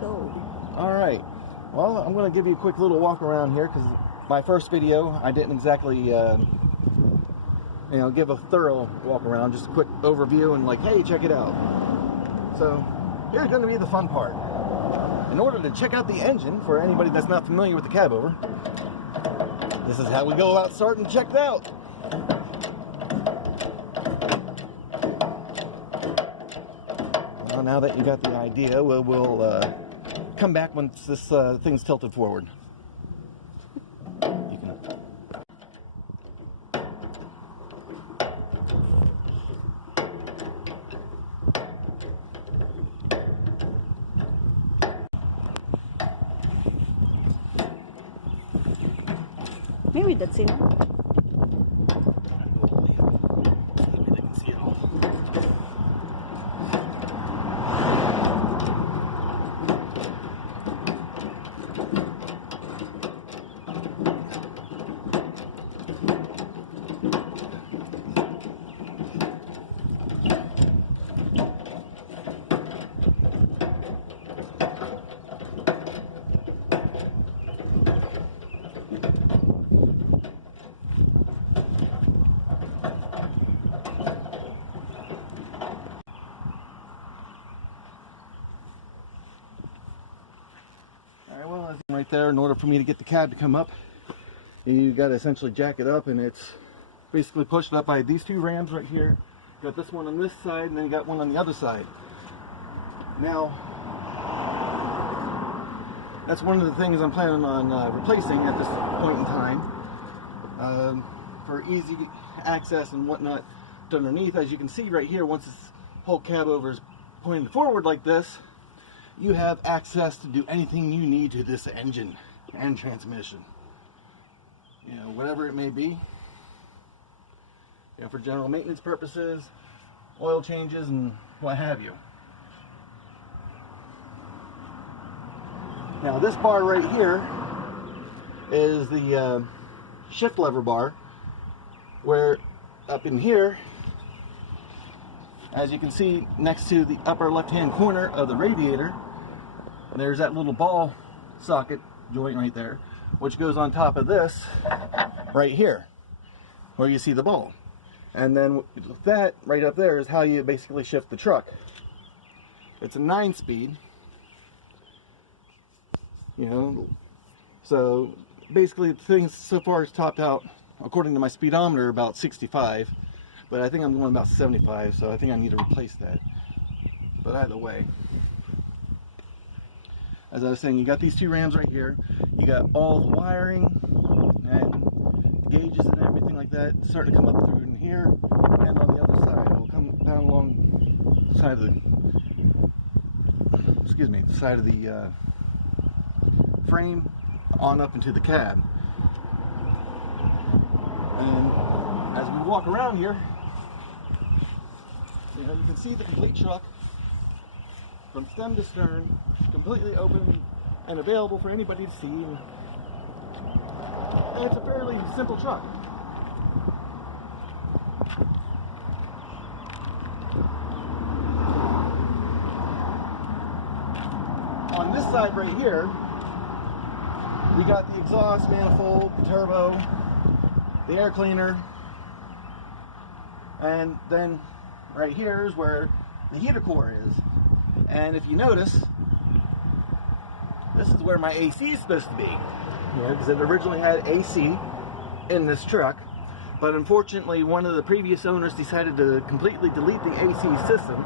go. All right. Well, I'm going to give you a quick little walk around here because my first video, I didn't exactly, give a thorough walk around, just a quick overview and like, hey, check it out. So here's going to be the fun part. In order to check out the engine, for anybody that's not familiar with the cabover, this is how we go about starting to check it out. Well, now that you got the idea, we'll come back once this thing's tilted forward. You can... Maybe that's enough. Maybe they can see it all. Right there, in order for me to get the cab to come up, you got to essentially jack it up, and it's basically pushed up by these two rams right here. You got this one on this side, and then you got one on the other side. Now, that's one of the things I'm planning on replacing at this point in time, for easy access and whatnot to underneath. As you can see right here, once this whole cab over is pointed forward like this, you have access to do anything you need to this engine and transmission. Whatever it may be. For general maintenance purposes, oil changes, and what have you. Now this bar right here is the shift lever bar, where up in here, as you can see next to the upper left hand corner of the radiator, there's that little ball socket joint right there, which goes on top of this right here, where you see the ball. And then that right up there is how you basically shift the truck. It's a 9-speed, so basically the thing so far is topped out, according to my speedometer, about 65, but I think I'm going about 75, so I think I need to replace that. But either way, as I was saying, you got these two rams right here. You got all the wiring and gauges and everything like that starting to come up through in here, and on the other side, it'll come down along the side of the, side of the frame on up into the cab. And as we walk around here, you can see the complete truck from stem to stern, completely open and available for anybody to see, and it's a fairly simple truck. On this side right here, we got the exhaust manifold, the turbo, the air cleaner, and then right here is where the heater core is. And if you notice, this is where my AC is supposed to be, because it originally had AC in this truck, but unfortunately one of the previous owners decided to completely delete the AC system,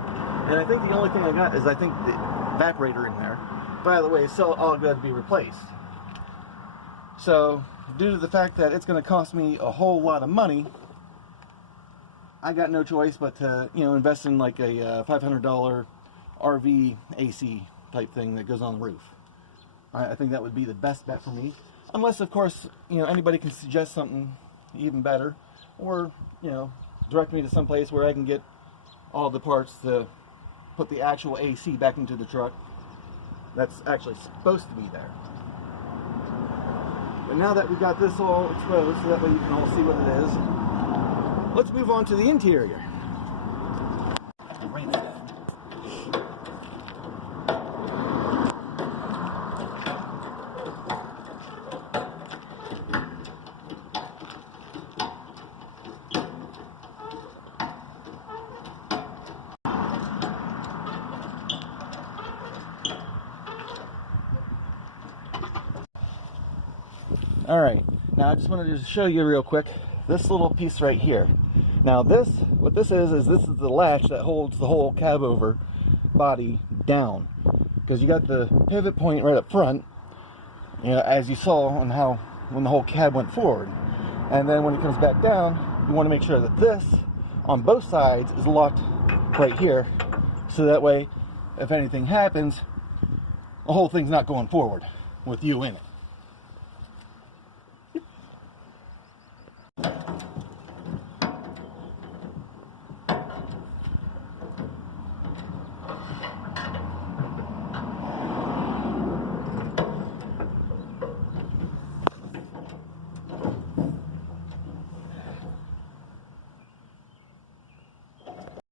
and I think the only thing I got is the evaporator in there. By the way, it's still all good to be replaced. So due to the fact that it's going to cost me a whole lot of money, I got no choice but to invest in like a $500 RV AC type thing that goes on the roof. I think that would be the best bet for me, unless of course anybody can suggest something even better, or direct me to some place where I can get all the parts to put the actual AC back into the truck that's actually supposed to be there. But now that we got this all exposed, so that way you can all see what it is, let's move on to the interior. All right, now I just wanted to show you real quick this little piece right here. Now what this is this is the latch that holds the whole cab over body down, because you got the pivot point right up front, you know, as you saw on how when the whole cab went forward, and then when it comes back down, you want to make sure that this on both sides is locked right here, so that way if anything happens, the whole thing's not going forward with you in it.